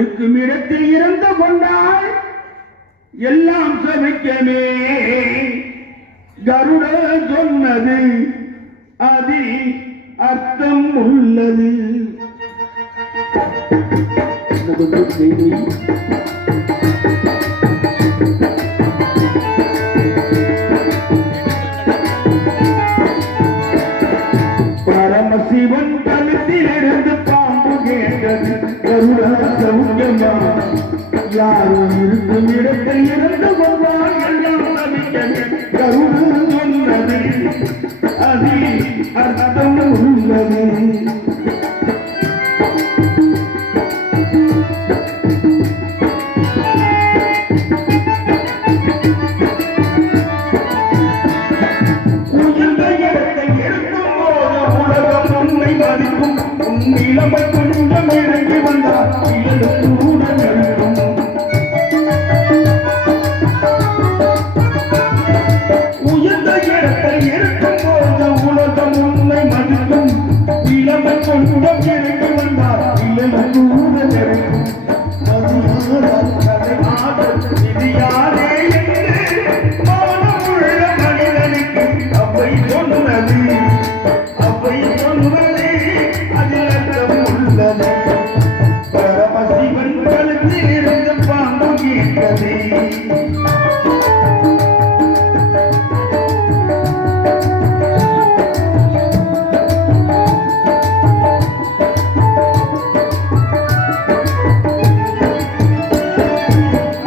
இருக்கும் இடத்தில் இறந்து கொண்டால் எல்லாம் சமைக்கமே. கருடர் சொன்னது அதில் அர்த்தம் உள்ளது. பரமசிவன் கழுத்திலிருந்து பாம்பு கேட்டது கருடர் சௌக்கியமா. யாரும் இருக்கும் இடத்தில் இருந்து கொண்டால் எல்லாம் சமைக்கமே. கருடர் சொன்னது அதில் அர்த்தம் உள்ளது. இளமை கொஞ்சம் இறங்கி வந்தார் கூட இருக்கும். உயர்ந்த இடத்தை இருக்கும் போது உலகம் உண்மை மதிக்கும். இளமை கொஞ்சம் இறங்கி வந்தார் கூட இருக்கும். இது யாரே என்று மானமுள்ள மனிதனுக்கு அவை சொன்னது. அவை சொன்னது பரமசிவன் கழுத்தில் இருந்து பாம்பு கேட்டதே.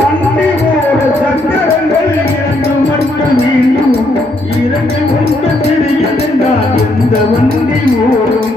அன்றியோட சக்கரங்கள் இரண்டு மட்டும் மீண்டும் இரண்டு ஒன்று தெரியுதென்றால் எந்த வண்டி ஓடும்.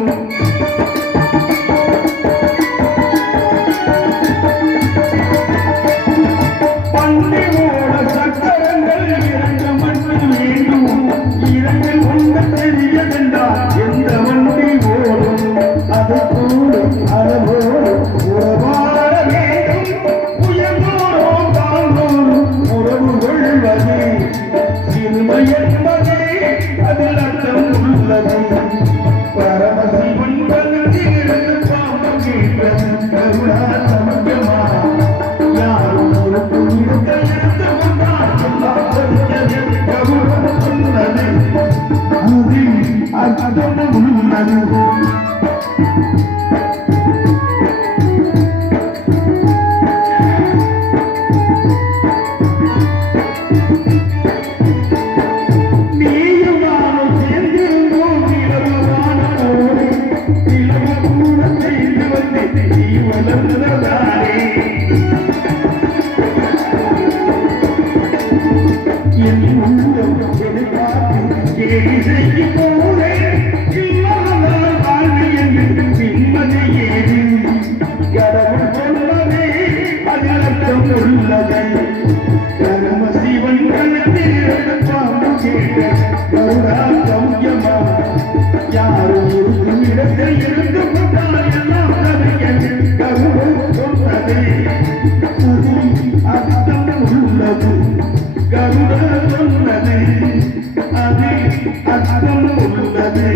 யாரும் இருக்கும் இடத்தில் இருந்து கொண்டால் எல்லாம் கருடர் சொன்னது அர்த்தம் உள்ளது. கருடர் சொன்னது அதில் அர்த்தம் உள்ளது.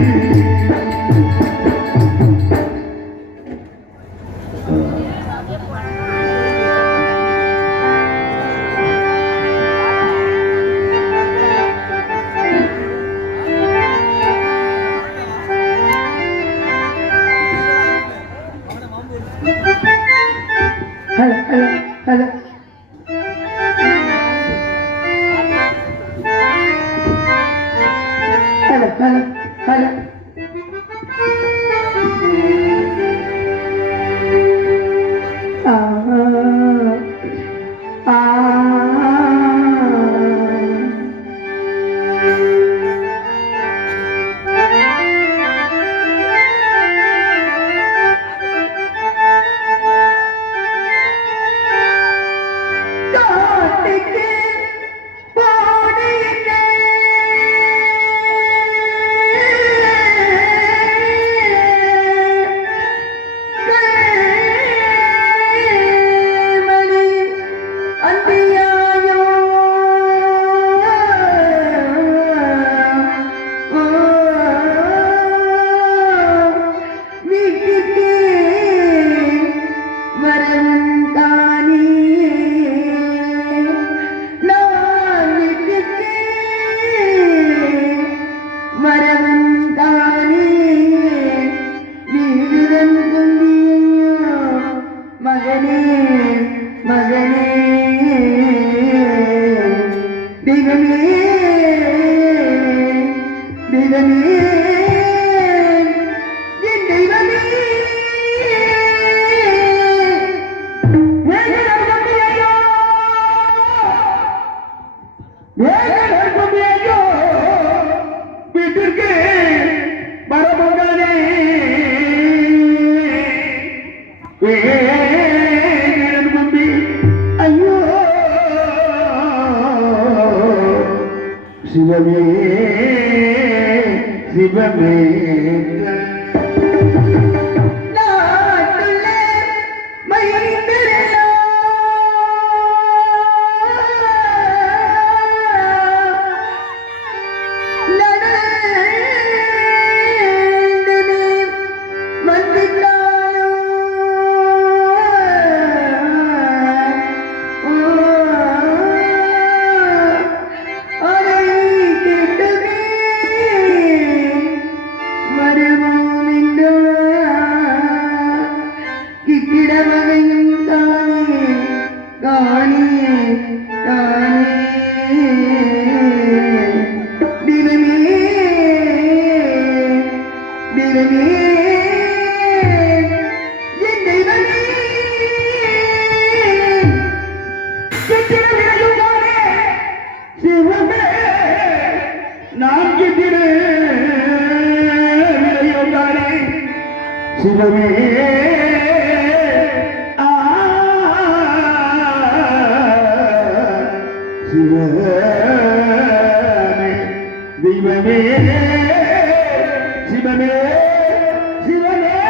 மகனே மகனே தெய்வமே தெய்வமே என் தெய்வமே வீட்டிற்கு வரமகனே நம்பி ஐயோ சிவமே சிவமே சிவமே சிவமே தெய்வமே சிவமே சிவமே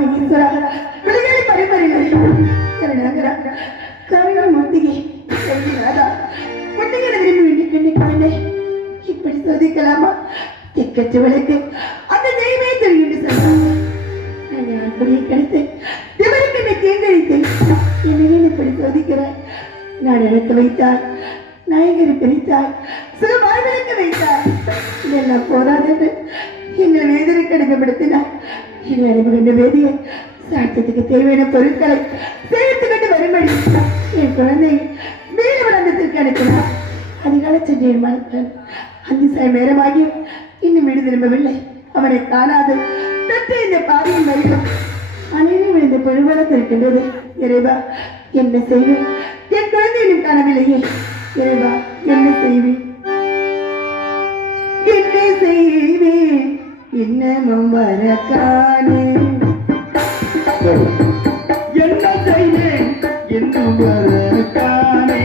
ಮಹೇಶ್ವರ ಬೆಳಗಲಿ ಪರಿಪರಿಗಳು ಕರುಣಾಕರ கருணாமூர்த்தியே சொல்கிறாரா முட்டைகளை விரும்பி வேண்டிக்கொண்டே இப்படி சோதிக்கலாமா திக்கச்சவளுக்கு அந்த தெய்வமே தெரியும் சொன்னாங்க நான் அப்படியே கிடைத்தேன் இவருக்கு என்னை தேர்ந்தெடுத்தேன் என்னையே இப்படி சோதிக்கிறேன் நான் எடுத்து வைத்தாய் நாயகரை பிரித்தாய் சில வாழ்விற்கு வைத்தாய் இதெல்லாம் போதாது எங்கள் வேதனை கடுமைப்படுத்தினார் எங்கள் அனுபவ வேதியை சாட்சியத்துக்கு தேவையான பொருட்களை சேர்த்துக்கிட்டு வரும்படி என் குழந்தை வீடு வளர்ந்தத்திற்கு அனுப்பினார் அதிகாலை சென்று என் மனத்தன் அந்த சாய் நேரமாகி இன்னும் வீடு திரும்பவில்லை அவனை காணாது பெற்ற இந்த பாவியின் வரைக்கும் அனைவரும் விழுந்த பொழுவளத்து இருக்கின்றது இறைவா என்ன செய்வேன் என் குழந்தை இன்னும் காணவில்லையே இறைவா என்ன செய்வேன் என்ன செய்வேன் இன்னமும் வரக்கானே என்ன செய்வேன் இன்னும் வரக்கானே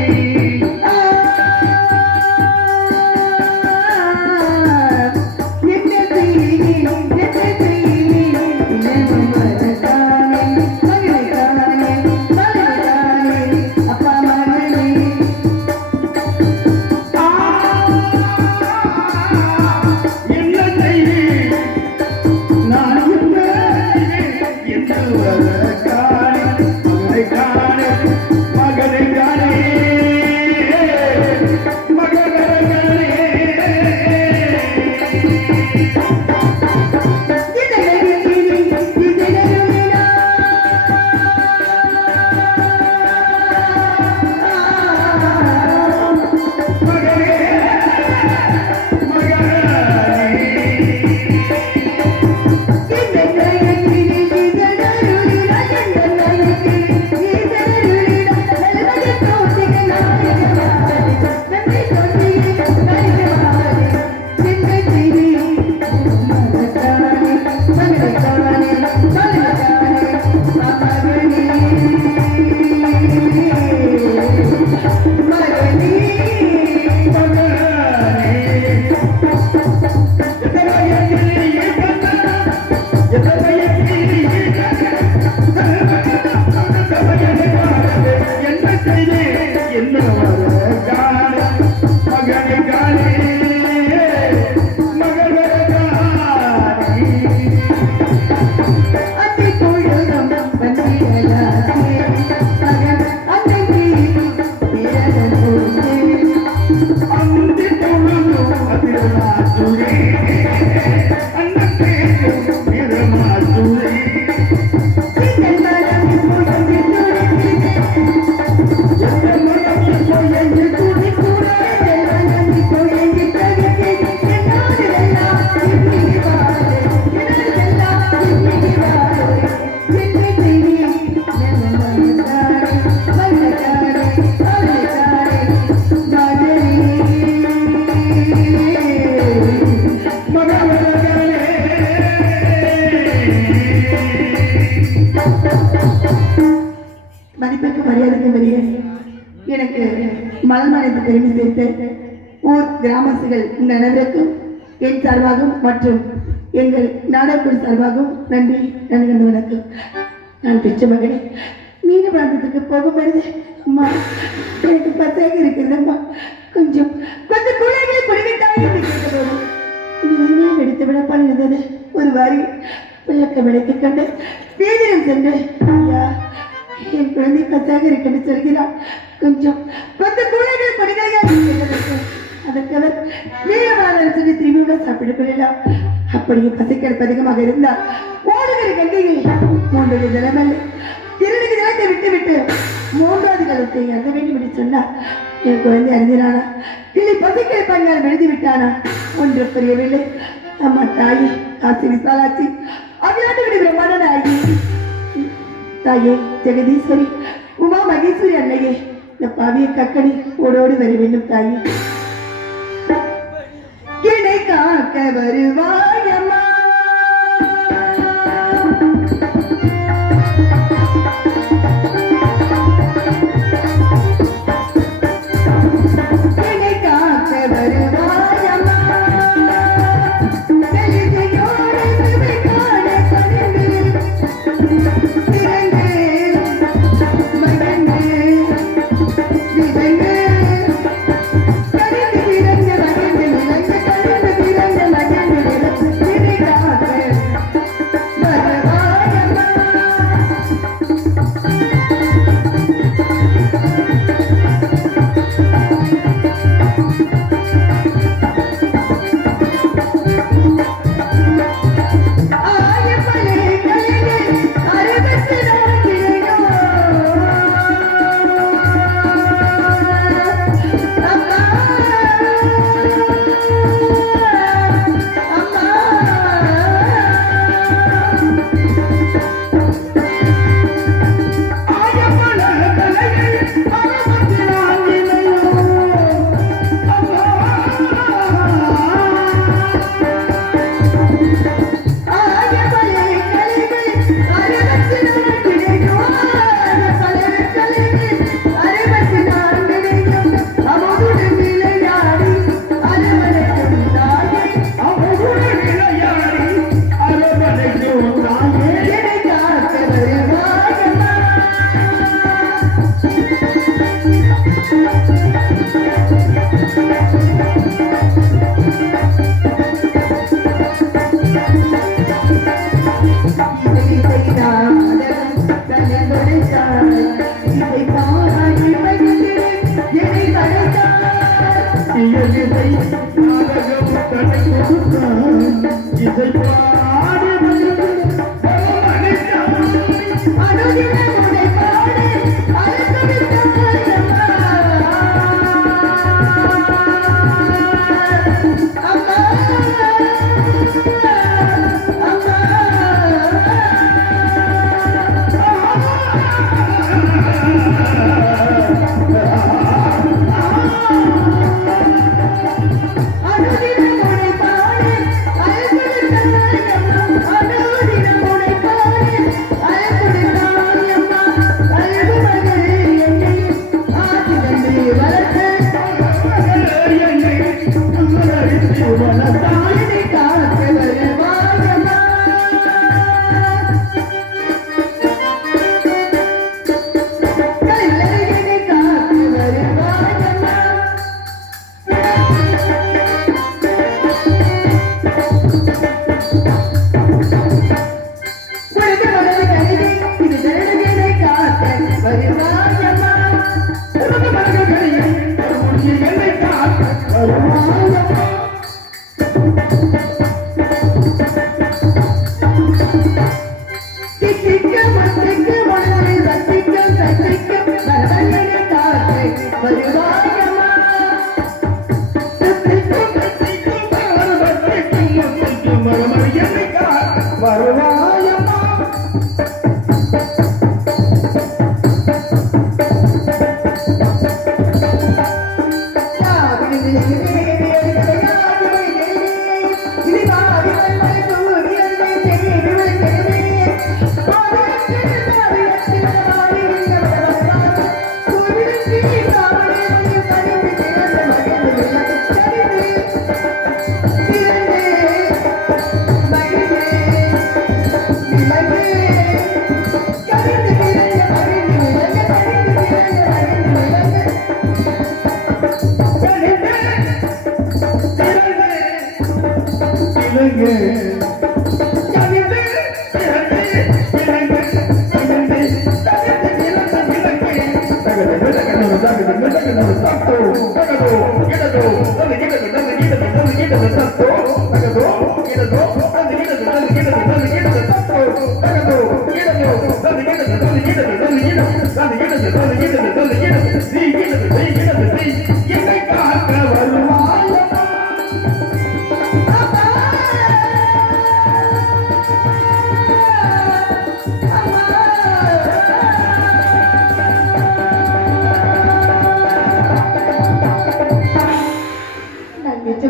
எனக்கு மலர்மலைக்கு பெருமை சேர்த்து ஊர் கிராமவாசிகள் உங்கள் அனைவருக்கும் என் சார்பாகவும் மற்றும் எங்கள் நாடகக்குழு சார்பாகவும் நன்றி நன்றி வணக்கம். நான் பெற்ற மகனே மீன பிராந்தத்துக்கு போகும்பொழுது அம்மா எனக்கு பத்தாக இருக்கிறது அம்மா கொஞ்சம் கொஞ்சம் குழந்தைகளை குடிவிட்டாயே கேட்டபோது இனிமையும் எடுத்து விடப்பால் இருந்தது. ஒரு வாரி விளக்கம் விளக்கிக் கொண்டு வீதியில் சென்று ஐயா என் குழந்தை பத்தாக இருக்கென்று சொல்கிறார். கொஞ்சம் கொஞ்சம் குழந்தைகள் படிகளையாக அதற்கு அவர் வீரவாளர் சொல்லி திரும்பியோட சாப்பிட்டுக் கொள்ளலாம். அப்படியே பசிக்கடுப்பு அதிகமாக இருந்தால் ஓடுகிற கங்கையில் 3 தினமல்ல 2 தினத்தை விட்டு விட்டு 3வது காலத்தை அங்க வேண்டும் என்று சொன்னார். என் குழந்தை அறிந்தினானா இல்லை பசிக்கடுப்பாங்க எழுதி விட்டானா ஒன்று புரியவில்லை. அம்மா தாயே காசி விசாலாச்சி அகிலாண்டு பிரம்மாண்ட ஆகி தாயே ஜெகதீஸ்வரி உமா மகேஸ்வரி அன்னையே இந்த பாவிய கக்கடி ஓடோடி வர வேண்டும் தாயே. கிளை காக்க வருவாயம்மா கிளை காக்க வருவாயம்மா கலிதையோடு காண கருவில்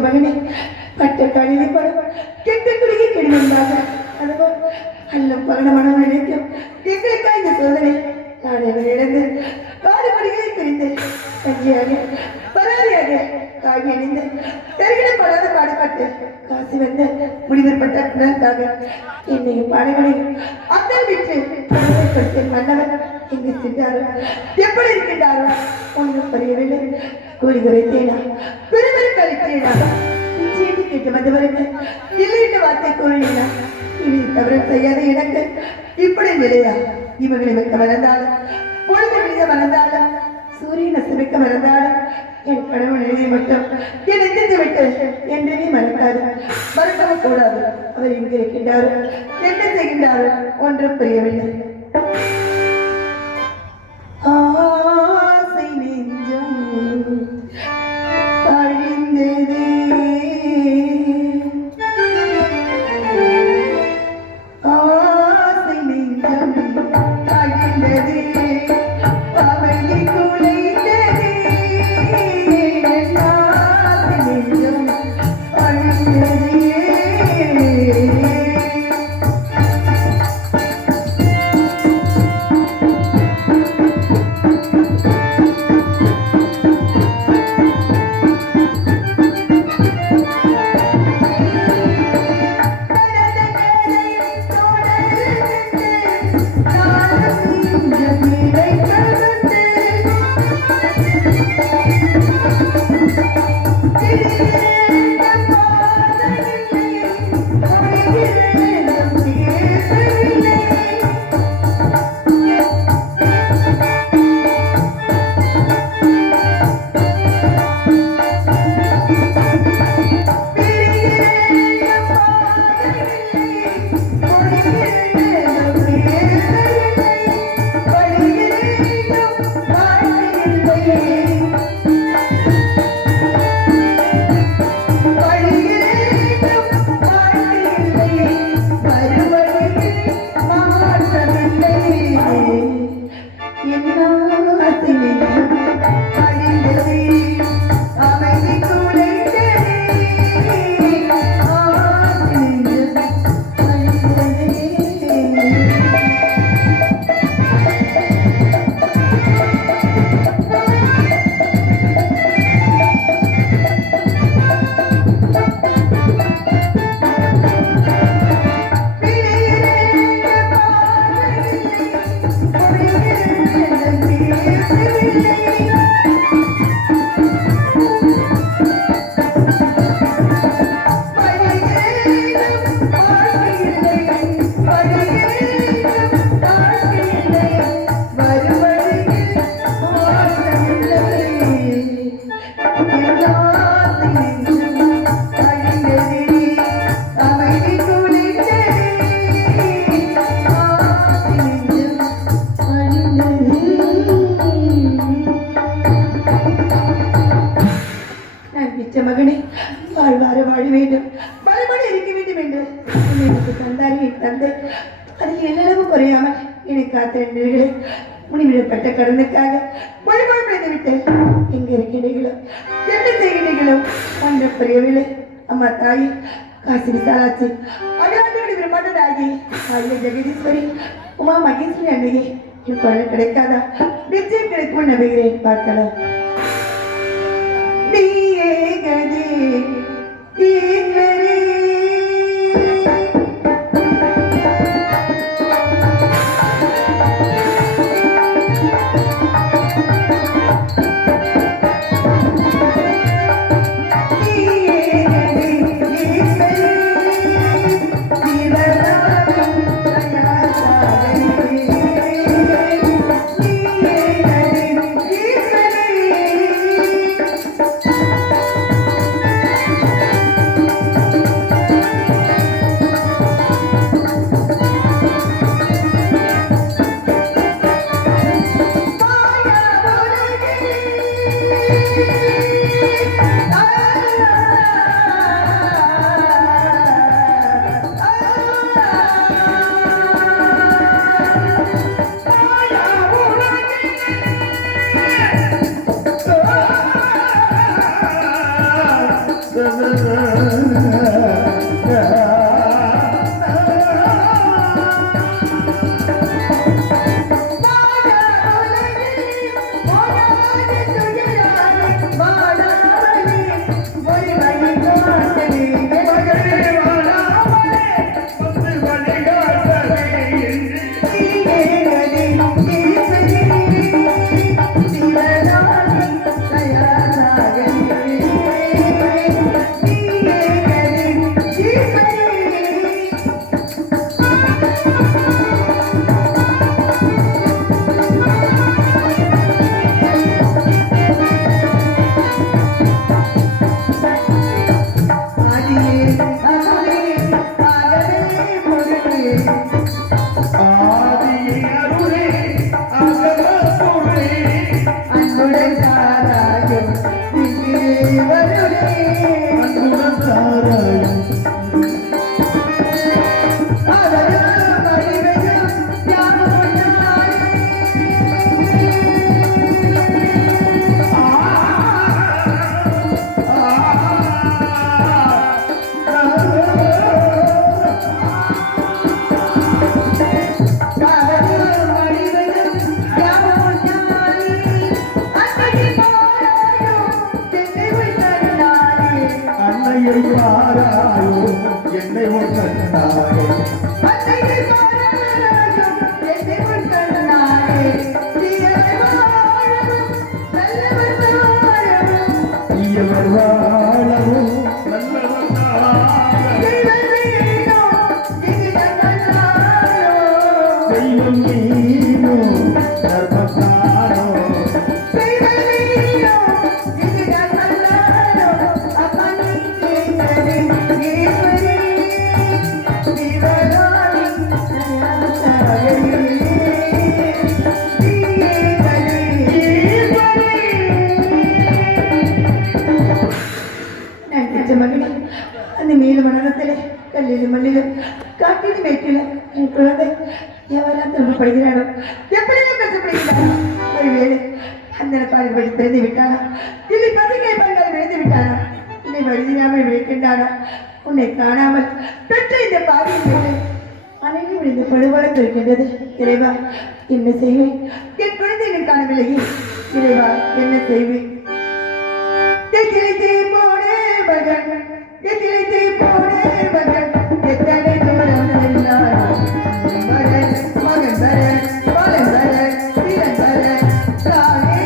மகனே பட்ட கணினி படம் கெட்ட குடியை கெடுவதாக அதுவும் அல்லம் பகட மனம் நினைக்கும் எங்களுக்காக இந்த சோதனை நான் என்னை இழந்து பாடுபடிகளை பிரிந்து கஞ்சியாக பராரியாக காகி அணிந்து தெருகிட படாத பாடுபட்டு காசி வந்த முடிவுப்பட்டதற்காக என்னையும் பாடங்களையும் அத்தல் விட்டு படுத்த மன்னவர் எங்கு சென்றாரோ எப்படி இருக்கின்றாரோ ஒன்றும் புரியவில்லை கூலி குறைத்தேனா பெருமருக்கு அளிக்கிறேனா நிச்சயத்தை கேட்டு வந்தவருக்கு இல்லை என்ற வார்த்தை கூறினேனா இனி தவறு செய்யாத எனக்கு இப்படி நிலையா இவங்களை வைக்க மறந்தாலும் பொழுது விழிய மறந்தாலும் சூரியன் அசமிக்க மறந்தாலும் என் கடவுள் நிலையை மட்டும் என்னை திட்டு விட்டு என்றே மறக்காது மறக்கவும் கூடாது அவர் எங்கே இருக்கின்றாரோ என்ன செய்கின்றாரோ ஒன்றும் புரியவில்லை ஆசை நெஞ்சம் அழிந்ததே ஆசை நெஞ்சம் அழிந்ததே அமைதி குலைந்ததே ஆசை நெஞ்சம் அழிந்ததே வேண்டும், மறுபடி இருக்க வேண்டும் என்று எனக்கு தந்தாரி என் தந்தை. அதில் என்னளவு குறையாமல் எனக்கு காத்திருந்தீர்களே. முடிவிடப்பட்ட கடனுக்காக மறுபடிந்து விட்டு எங்க இருக்கின்றீர்களோ, என்ன செய்கிறீர்களோ ஒன்று புரியவில்லை. அம்மா தாயி, காசி விசாலாச்சி, அகாதோடு விரும்பாட்டதாகி ஆகிய ஜெகதீஸ்வரி, உமா மகேஸ்வரி அன்னையே, என் குரல் கிடைக்காதா? நிச்சயம் கிடைக்கும் நம்புகிறேன். பார்க்கலாம். நீயே கதி ஈஸ்வரி, அந்த மேலு மனத்திலே கல்லிலும் மண்ணிலும் காட்டிலும் மேட்டில என் குழந்தை எவரெல்லாம் திரும்பப்படுகிறானோ, எப்படியும் கஷ்டப்படுகிறானோ, ஒருவேளை அந்த பாடுபடி பிறந்து விட்டானா, இல்லை பதுங்கை பங்கால் விழுந்து விட்டானா, உன்னை வழியாமல் விழிக்கின்றானா, உன்னை காணாமல் பெற்ற இந்த பாதியில் அனைவரும் விழுந்து படுவளர்ந்து இருக்கின்றது. இறைவா என்ன செய்வேன்? என் குழந்தை என்னை காணவில்லையே. இறைவா என்ன செய்வேன்? போனே மகன், போனே மகன், எத்தனை தூரம் சென்றான் மகன், மகன் வரன், மகன் வரன், வீரன் வரன், தானே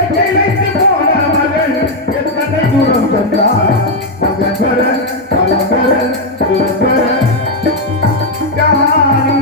எத்தனை போன மகன், எத்தனை தூரம் சென்றான் மகன் வரன், மகன் வரன், வீரன் வரன், தானே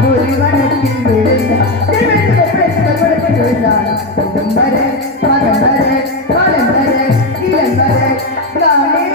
முறிவனத்தில் விழுந்தார் விழுந்தார் மகன் வர காலம் வர இளம் வர காலே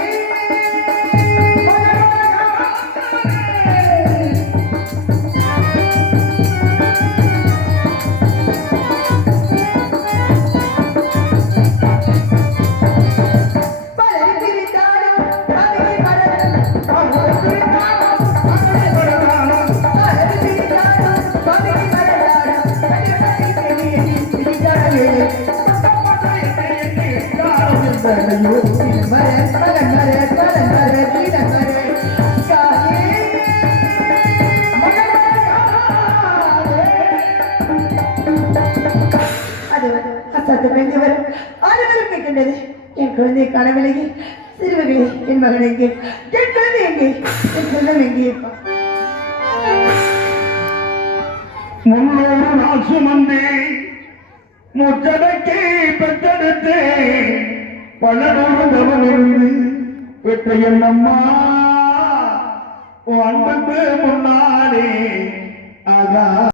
என் குழந்தை காணவில்லையே சிறுவர்களே என் மகன் எங்கே என் குழந்தை எங்கே என் செல்லம் எங்கே முன்னூறு நாள் சுமந்து முற்றடக்கி பெற்றெடுத்து பலனோடு பெற்ற என்னம்மா அன்புக்கு முன்னாலே ஆகா